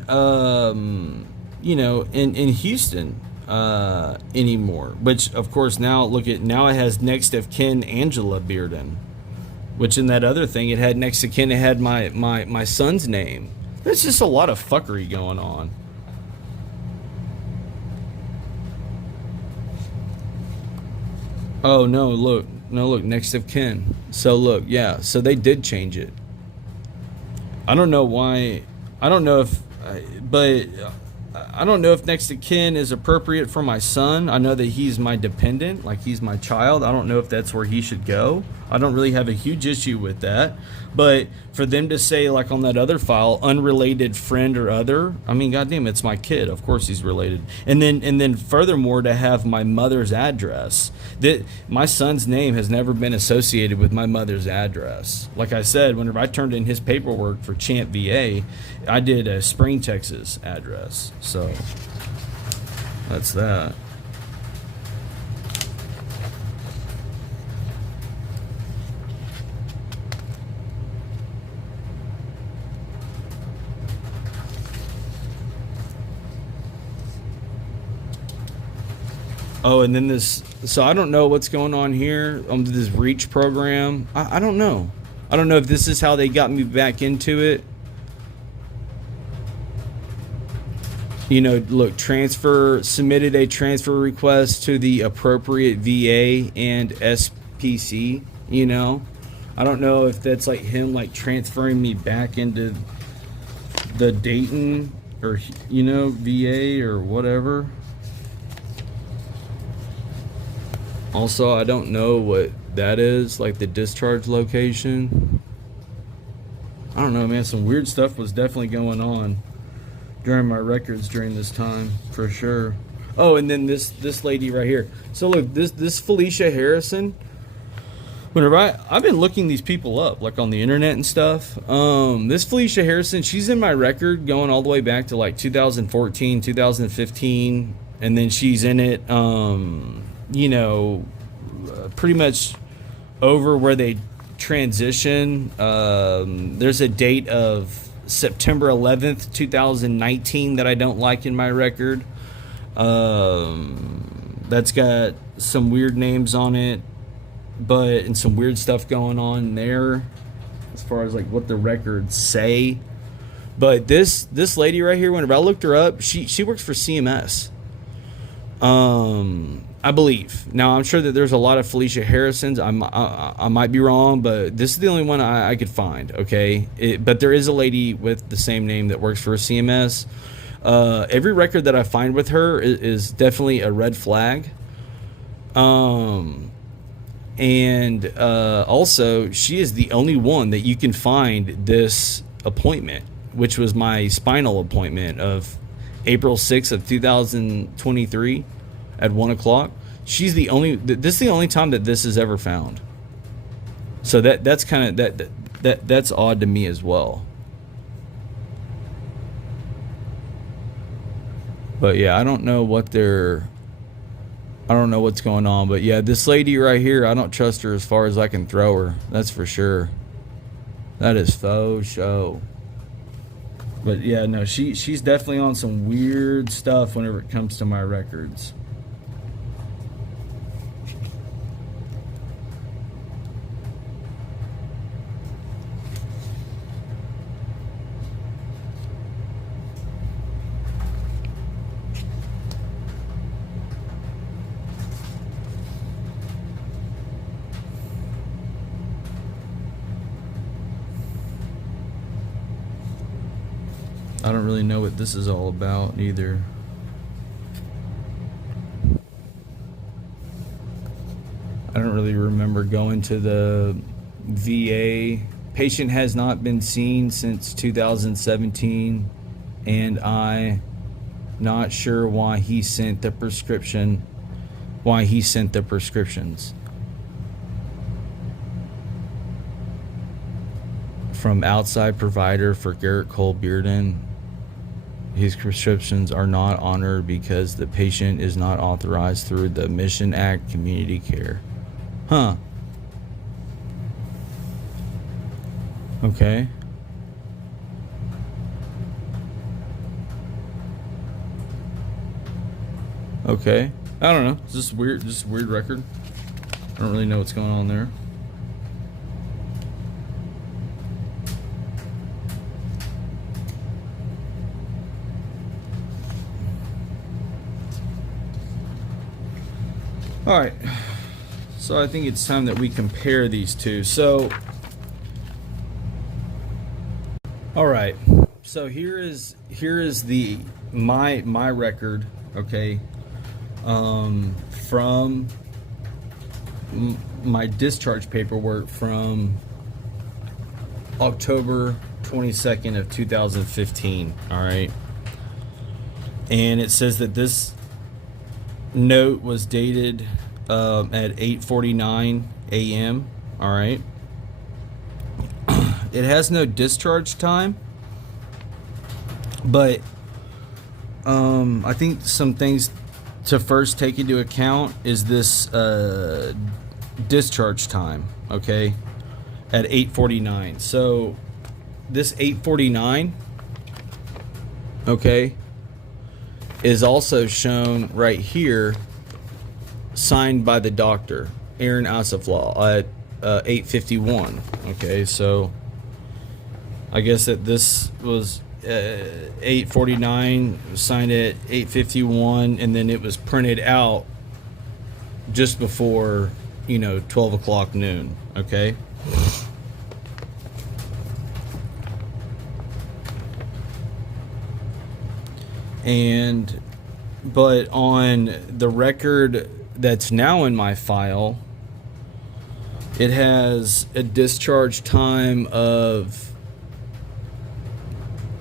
in Houston anymore, which of course now it has next of kin Angela Bearden, which in that other thing it had next of kin, it had my son's name. There's just a lot of fuckery going on. Oh no, look, next of kin. So look, yeah, so they did change it. I don't know why. I don't know if next of kin is appropriate for my son. I know that he's my dependent, like he's my child. I don't know if that's where he should go. I don't really have a huge issue with that. But for them to say, like on that other file, unrelated friend or other, I mean, goddamn, it's my kid. Of course he's related. And then furthermore, to have my mother's address. That my son's name has never been associated with my mother's address. Like I said, whenever I turned in his paperwork for Champ VA, I did a Spring, Texas address. So that's that. Oh, and then this. So I don't know what's going on here on this Reach program. I don't know. I don't know if this is how they got me back into it. You know, look, submitted a transfer request to the appropriate VA and SPC. You know, I don't know if that's like him like transferring me back into the Dayton or, you know, VA or whatever. Also, I don't know what that is, like the discharge location. I don't know, man. Some weird stuff was definitely going on during my records during this time, for sure. Oh, and then this lady right here. So look, this Felicia Harrison. Whenever I've been looking these people up, like on the internet and stuff. This Felicia Harrison, she's in my record going all the way back to like 2014, 2015, and then she's in it. You know, pretty much over where they transition. There's a date of September 11th, 2019 that I don't like in my record. That's got some weird names on it, and some weird stuff going on there as far as like what the records say. But this lady right here, whenever I looked her up, she works for CMS. I believe. Now, I'm sure that there's a lot of Felicia Harrisons. I might be wrong, but this is the only one I could find, okay? But there is a lady with the same name that works for CMS. Every record that I find with her is definitely a red flag. And also, she is the only one that you can find this appointment, which was my spinal appointment of April 6th of 2023 at 1 o'clock. This is the only time that this is ever found. So that's kind of that's odd to me as well. But yeah, I don't know what's going on. But yeah, this lady right here, I don't trust her as far as I can throw her. That's for sure. That is faux show. But yeah, no, she's definitely on some weird stuff whenever it comes to my records. I don't really know what this is all about either. I don't really remember going to the VA. Patient has not been seen since 2017, and I not sure why he sent the prescriptions. From outside provider for Garrett Cole Bearden. His prescriptions are not honored because the patient is not authorized through the Mission Act Community Care. Huh. Okay. Okay. I don't know. It's just weird. Just a weird record. I don't really know what's going on there. All right, so I think it's time that we compare these two. So, all right, so here is my record, okay, from my discharge paperwork from October 22nd of 2015. All right, and it says that this note was dated at 8:49 a.m. All right. It has no discharge time, but I think some things to first take into account is this discharge time. Okay, at 8:49. So this 8:49. Okay, is also shown right here signed by the doctor, Aaron Asaflaw, at 8:51. Okay, so I guess that this was 8:49, signed at 8:51, and then it was printed out just before 12 o'clock noon. Okay. But on the record that's now in my file, it has a discharge time of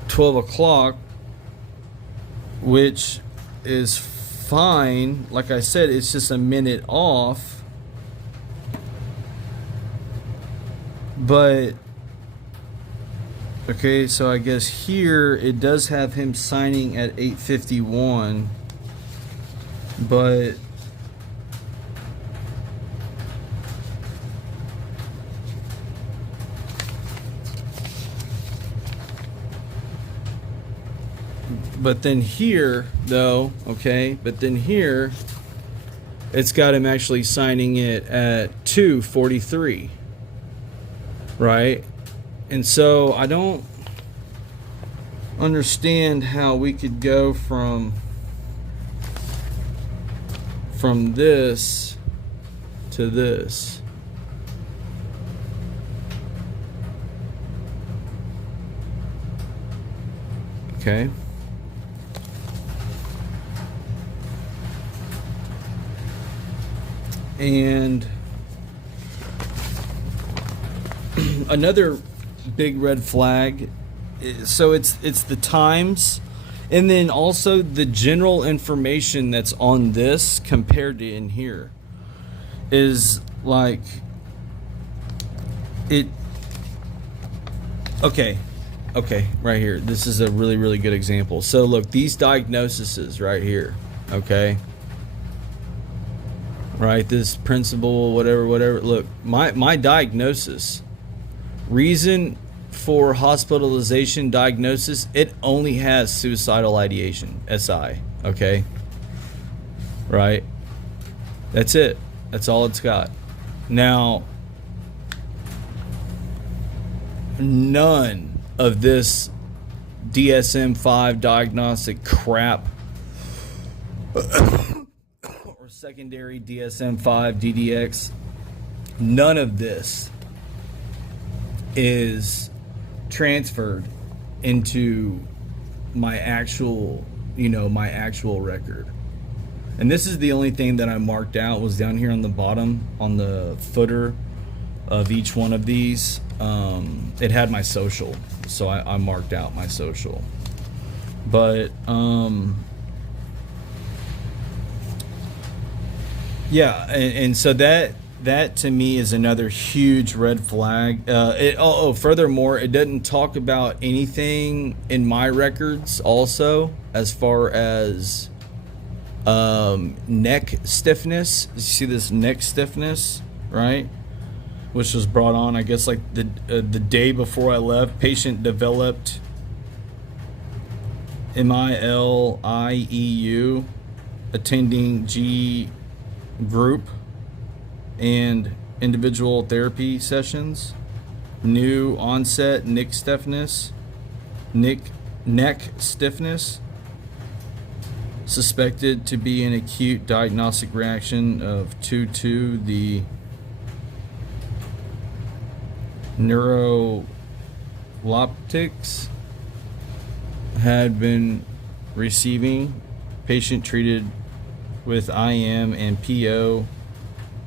12 o'clock, which is fine. Like I said, it's just a minute off. But okay, so I guess here it does have him signing at 8:51, but then here though, okay, but then here it's got him actually signing it at 2:43, right? And so I don't understand how we could go from this to this. Okay. And another big red flag, so it's the times, and then also the general information that's on this compared to in here is like it. Okay, right here, this is a really, really good example. So look, these diagnoses right here, okay, right, this principle, whatever, look, my diagnosis, reason for hospitalization diagnosis, it only has suicidal ideation, SI, okay, right, that's it, that's all it's got. Now, none of this DSM-5 diagnostic crap or secondary DSM-5 DDX, none of this is transferred into my actual record. And this is the only thing that I marked out, was down here on the bottom, on the footer of each one of these. It had my social, so I marked out my social. But yeah, and so that to me is another huge red flag. Furthermore, it doesn't talk about anything in my records also as far as neck stiffness. You see this neck stiffness, right? Which was brought on, I guess, like the day before I left. Patient developed MILIEU, attending G group and individual therapy sessions. New onset neck stiffness, suspected to be an acute diagnostic reaction of to the neuroloptics. Had been receiving patient treated with IM and PO.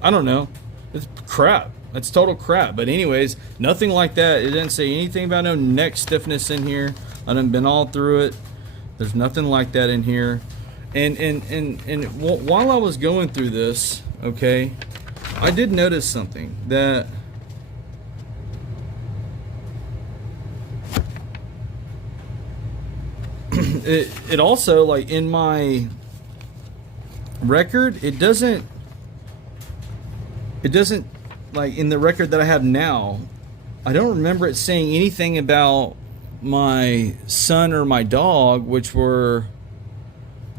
I don't know. It's crap. That's total crap. But anyways, nothing like that. It didn't say anything about no neck stiffness in here. I done been all through it. There's nothing like that in here. And while I was going through this, okay, I did notice something that it also, like, in my record, it doesn't like in the record that I have now, I don't remember it saying anything about my son or my dog, which were,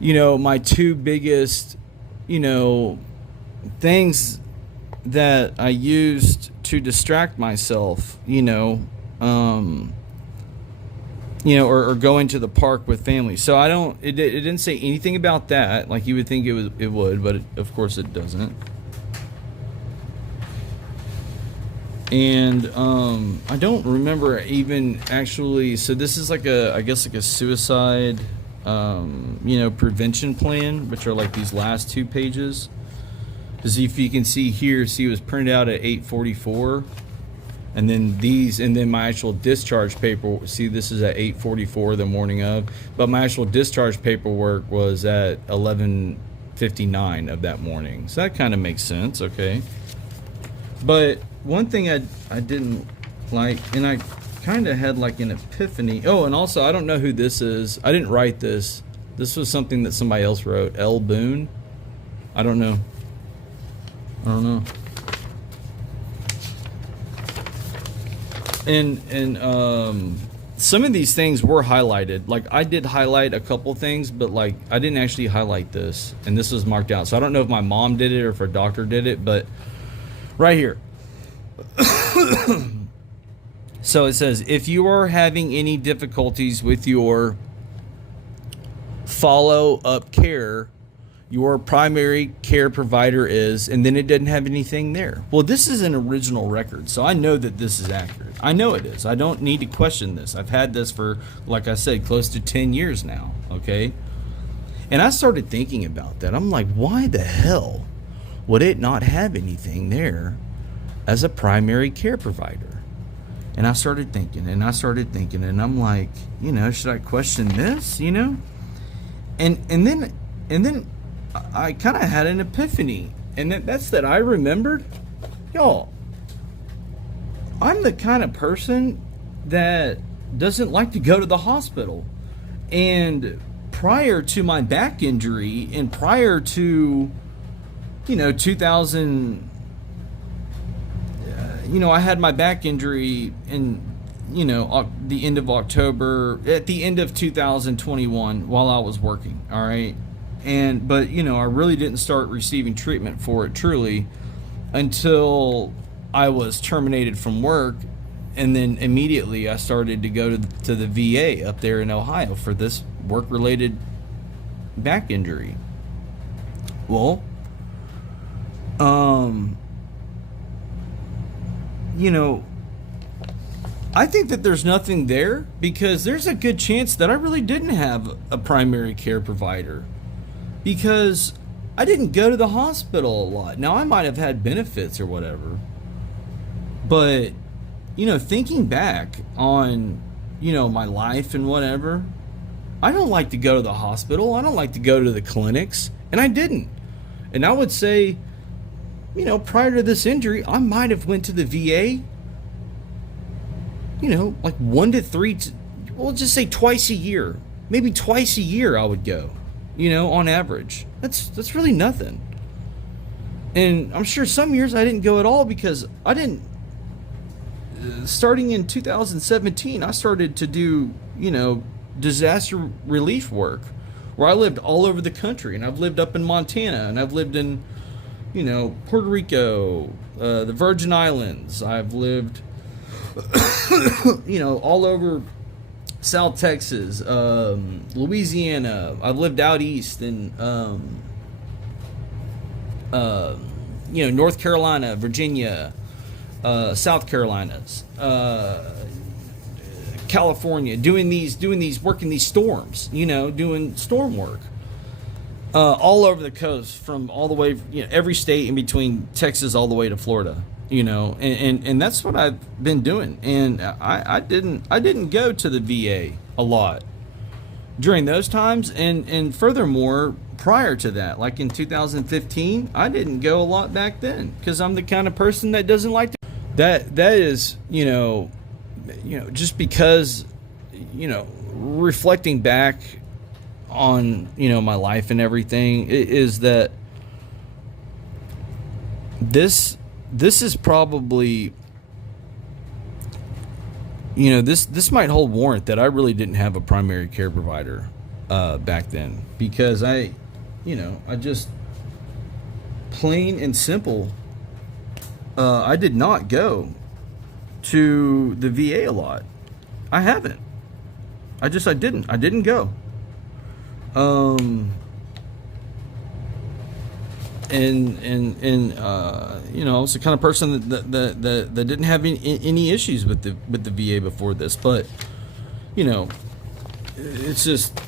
my two biggest, things that I used to distract myself, or going to the park with family. So it didn't say anything about that, like you would think it would, but of course it doesn't. And I don't remember even actually. So this is like I guess like a suicide, prevention plan, which are like these last 2 pages. Because if you can see here, it was printed out at 8:44, and then my actual discharge paper. See, this is at 8:44 the morning of, but my actual discharge paperwork was at 11:59 of that morning. So that kind of makes sense, okay? But one thing I didn't like, and I kind of had like an epiphany. Oh, and also I don't know who this is. I didn't write this. This was something that somebody else wrote. L. Boone. I don't know. And some of these things were highlighted. Like I did highlight a couple things, but like I didn't actually highlight this, and this was marked out. So I don't know if my mom did it or if her doctor did it, but right here. So it says, if you are having any difficulties with your follow-up care, your primary care provider is, and then it doesn't have anything there. Well, this is an original record, so I know that this is accurate. I know it is. I don't need to question this. I've had this for, like I said, close to 10 years now, okay? And I started thinking about that. I'm like, why the hell would it not have anything there as a primary care provider? And I started thinking, and I'm like, should I question this, And then I kind of had an epiphany, and that's that I remembered, y'all, I'm the kind of person that doesn't like to go to the hospital. And prior to my back injury, and prior to, 2000, I had my back injury in, the end of October, at the end of 2021 while I was working, all right? But I really didn't start receiving treatment for it truly until I was terminated from work, and then immediately I started to go to the VA up there in Ohio for this work-related back injury. Well, I think that there's nothing there, because there's a good chance that I really didn't have a primary care provider, because I didn't go to the hospital a lot. Now, I might have had benefits or whatever, but, thinking back on, my life and whatever, I don't like to go to the hospital. I don't like to go to the clinics, and I didn't. And I would say, prior to this injury, I might have went to the VA, like 1 to 3, we'll just say twice a year. Maybe twice a year I would go, on average. That's really nothing. And I'm sure some years I didn't go at all, because I didn't, starting in 2017, I started to do, disaster relief work, where I lived all over the country, and I've lived up in Montana, and I've lived in, Puerto Rico, the Virgin Islands. I've lived, all over South Texas, Louisiana. I've lived out east in, North Carolina, Virginia, South Carolinas, California, working these storms, doing storm work, all over the coast, from all the way, every state in between Texas all the way to Florida, and that's what I've been doing. And I didn't go to the VA a lot during those times, and furthermore, prior to that, like in 2015, I didn't go a lot back then, because I'm the kind of person that doesn't like to. That is, just because, reflecting back on, my life and everything, is that this is probably, this might hold warrant that I really didn't have a primary care provider back then, because I plain and simple, I did not go to the VA a lot. I haven't. I didn't go. You know, I was the kind of person that didn't have any issues with the VA before this, but you know, it's just,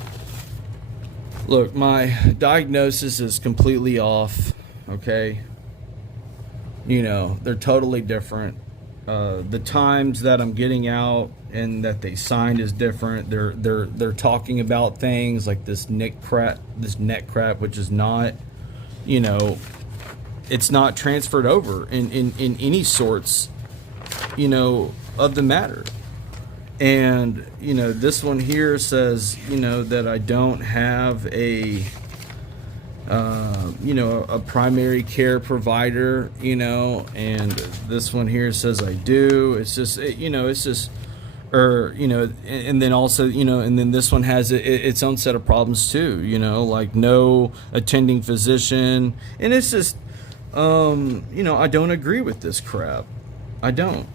look, my diagnosis is completely off. Okay, you know, they're totally different. The times that I'm getting out and that they signed is different. They're talking about things like this neck crap, which is not, you know, it's not transferred over in any sorts, you know, of the matter. And, you know, this one here says, you know, that I don't have a, you know, a primary care provider, you know, and this one here says I do. It's just, you know, it's just, or, you know, and then also, you know, and then this one has its own set of problems too, you know, like no attending physician. And it's just, you know, I don't agree with this crap. I don't.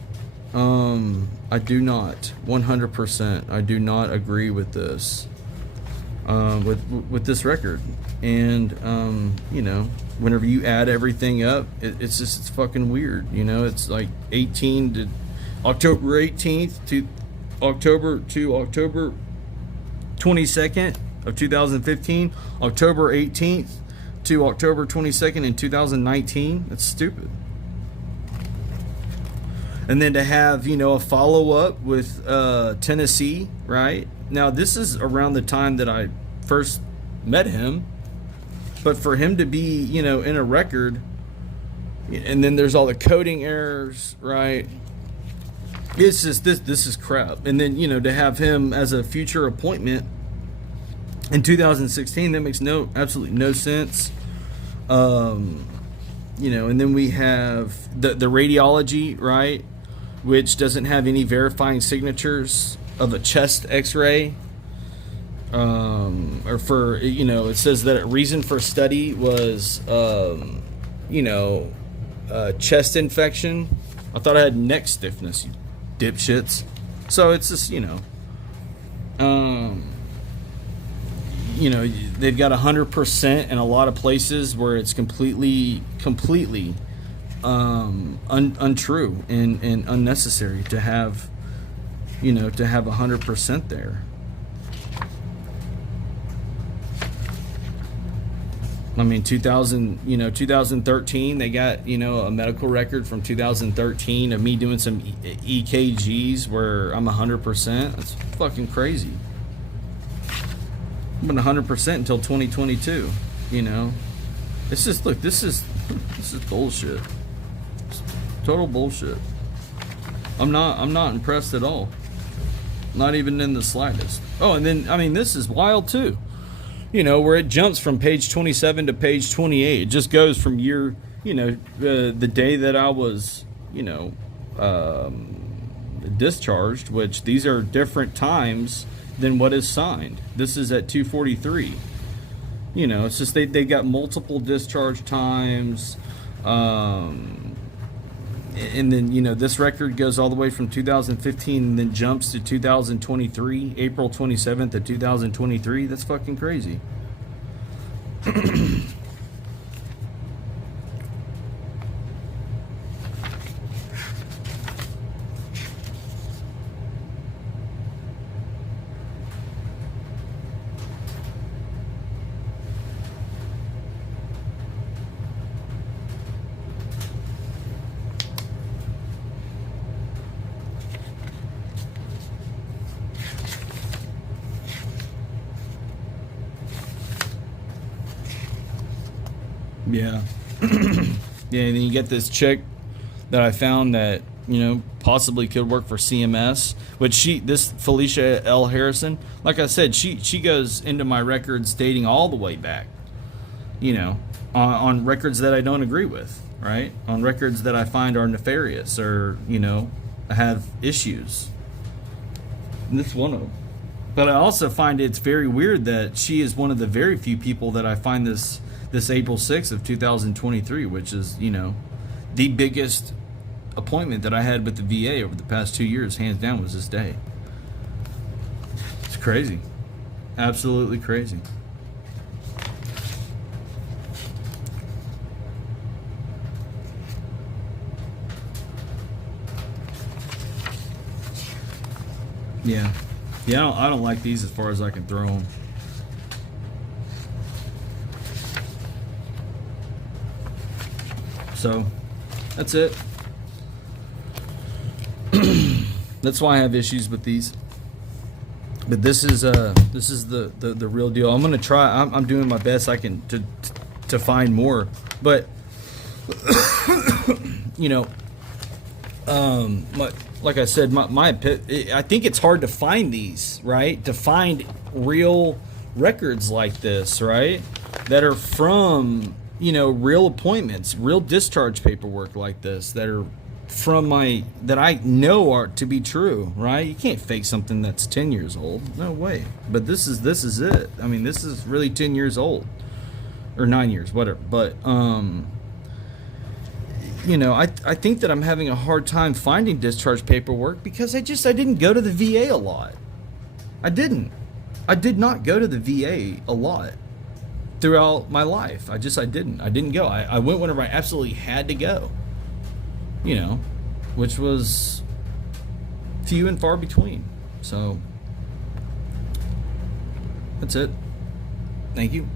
I do not. 100%. I do not agree with this. With this record. And you know, whenever you add everything up, it's fucking weird. You know, it's like 18 to October 18th to October 22nd of 2015, October 18th to October 22nd in 2019. That's stupid. And then to have, you know, a follow-up with Tennessee, right? Now, this is around the time that I first met him. But for him to be, you know, in a record, and then there's all the coding errors, right? It's just, this is crap. And then, you know, to have him as a future appointment in 2016, that makes absolutely no sense. You know, and then we have the radiology, right, which doesn't have any verifying signatures of a chest x-ray, or for, you know, it says that a reason for study was, you know, chest infection. I thought I had neck stiffness, you dipshits. So it's just, you know, they've got 100% in a lot of places where it's completely untrue and unnecessary to have, you know, to have 100% there. I mean, 2013, they got, you know, a medical record from 2013 of me doing some EKGs where I'm 100%. That's fucking crazy. I'm 100% until 2022, you know. It's just, look, this is bullshit. It's total bullshit. I'm not impressed at all. Not even in the slightest. Oh, and then, I mean, this is wild too. You know, where it jumps from page 27 to page 28. It just goes from year, you know, the day that I was, you know, discharged, which these are different times than what is signed. This is at 2:43. You know, it's just they got multiple discharge times. And then, you know, this record goes all the way from 2015 and then jumps to 2023, April 27th of 2023. That's fucking crazy. Yeah. Yeah, and then you get this chick that I found that, you know, possibly could work for CMS, which this Felicia L. Harrison, like I said, she goes into my records dating all the way back, you know, on records that I don't agree with, right? On records that I find are nefarious or, you know, have issues. And this is one of them. But I also find it's very weird that she is one of the very few people that I find this this April 6th of 2023, which is, you know, the biggest appointment that I had with the VA over the past 2 years, hands down, was this day. It's crazy. Absolutely crazy. Yeah. Yeah, I don't like these as far as I can throw them. So, that's it. That's why I have issues with these. But this is the real deal. I'm gonna try. I'm doing my best I can to find more. But you know, like I said, I think it's hard to find these, right? To find real records like this, right? That are from, you know, real appointments, real discharge paperwork like this, that are from that I know are to be true, right? You can't fake something that's 10 years old. No way. But this is it. I mean, this is really 10 years old, or 9 years, whatever. But you know, I think that I'm having a hard time finding discharge paperwork because I didn't go to the VA a lot. I did not go to the VA a lot throughout my life. I didn't go. I went whenever I absolutely had to go, you know, which was few and far between. So that's it. Thank you.